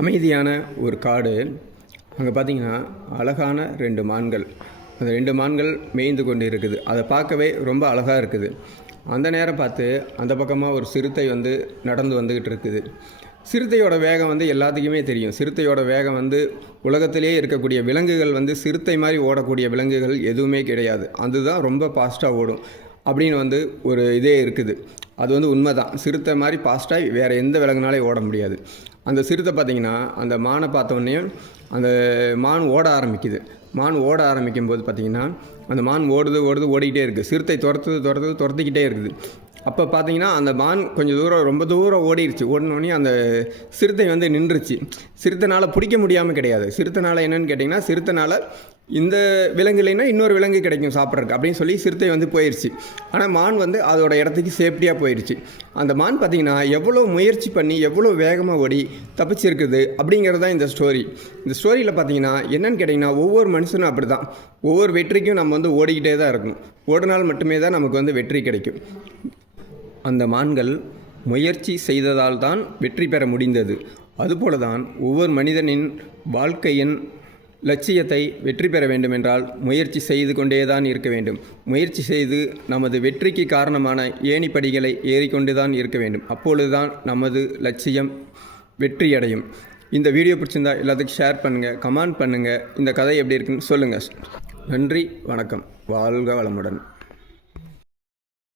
அமைதியான ஒரு காடு. அங்கே பார்த்திங்கன்னா அழகான 2 மான்கள். அந்த 2 மான்கள் மேய்ந்து கொண்டு இருக்குது. அதை பார்க்கவே ரொம்ப அழகாக இருக்குது. அந்த நேரம் பார்த்து அந்த பக்கமாக ஒரு சிறுத்தை நடந்து வந்துக்கிட்டு இருக்குது. சிறுத்தையோட வேகம் எல்லாத்துக்குமே தெரியும். சிறுத்தையோட வேகம் உலகத்திலே இருக்கக்கூடிய விலங்குகள் சிறுத்தை மாதிரி ஓடக்கூடிய விலங்குகள் எதுவுமே கிடையாது. அதுதான் ரொம்ப ஃபாஸ்ட்டாக ஓடும் அப்படின்னு ஒரு இதே இருக்குது. அது உண்மை தான். சிறுத்தை மாதிரி ஃபாஸ்ட்டாக வேறு எந்த விலங்குனாலே ஓட முடியாது. அந்த சிறுத்தை பார்த்திங்கன்னா அந்த மானை பார்த்தோன்னே அந்த மான் ஓட ஆரம்பிக்குது. மான் ஓட ஆரம்பிக்கும் போது பார்த்திங்கன்னா அந்த மான் ஓடிக்கிட்டே இருக்குது. சிறுத்தை துரத்திக்கிட்டே இருக்குது. அப்போ பார்த்தீங்கன்னா அந்த மான் கொஞ்சம் தூரம் ரொம்ப தூரம் ஓடிடுச்சு. ஓடினோடனே அந்த சிறுத்தை நின்றுச்சு. சிறுத்தைனால் பிடிக்க முடியாமல் கிடையாது. சிறுத்தைனால் என்னென்னு கேட்டிங்கன்னா, சிறுத்தைனால் இந்த விலங்கு இல்லைன்னா இன்னொரு விலங்கு கிடைக்கும் சாப்பிட்றதுக்கு அப்படின்னு சொல்லி சிறுத்தை போயிடுச்சு. ஆனால் மான் அதோட இடத்துக்கு சேஃப்டியாக போயிடுச்சு. அந்த மான் பார்த்திங்கன்னா எவ்வளோ முயற்சி பண்ணி எவ்வளோ வேகமாக ஓடி தப்பிச்சிருக்குது அப்படிங்கிறது தான் இந்த ஸ்டோரி. இந்த ஸ்டோரியில் பார்த்திங்கன்னா என்னென்னு கேட்டிங்கன்னா, ஒவ்வொரு மனுஷனும் அப்படி தான். ஒவ்வொரு வெற்றிக்கும் நம்ம ஓடிக்கிட்டே தான் இருக்கணும். ஓடினால் மட்டுமே தான் நமக்கு வெற்றி கிடைக்கும். அந்த மான்கள் முயற்சி செய்ததால் தான் வெற்றி பெற முடிந்தது. அதுபோல தான் ஒவ்வொரு மனிதனின் வாழ்க்கையின் லட்சியத்தை வெற்றி பெற வேண்டுமென்றால் முயற்சி செய்து கொண்டே தான் இருக்க வேண்டும். முயற்சி செய்து நமது வெற்றிக்கு காரணமான ஏணிப்படிகளை ஏறிக்கொண்டு தான் இருக்க வேண்டும். அப்பொழுது தான் நமது லட்சியம் வெற்றியடையும். இந்த வீடியோ பிடிச்சிருந்தா எல்லாத்துக்கும் ஷேர் பண்ணுங்கள், கமெண்ட் பண்ணுங்கள். இந்த கதை எப்படி இருக்குன்னு சொல்லுங்கள். நன்றி, வணக்கம். வாழ்க வளமுடன்.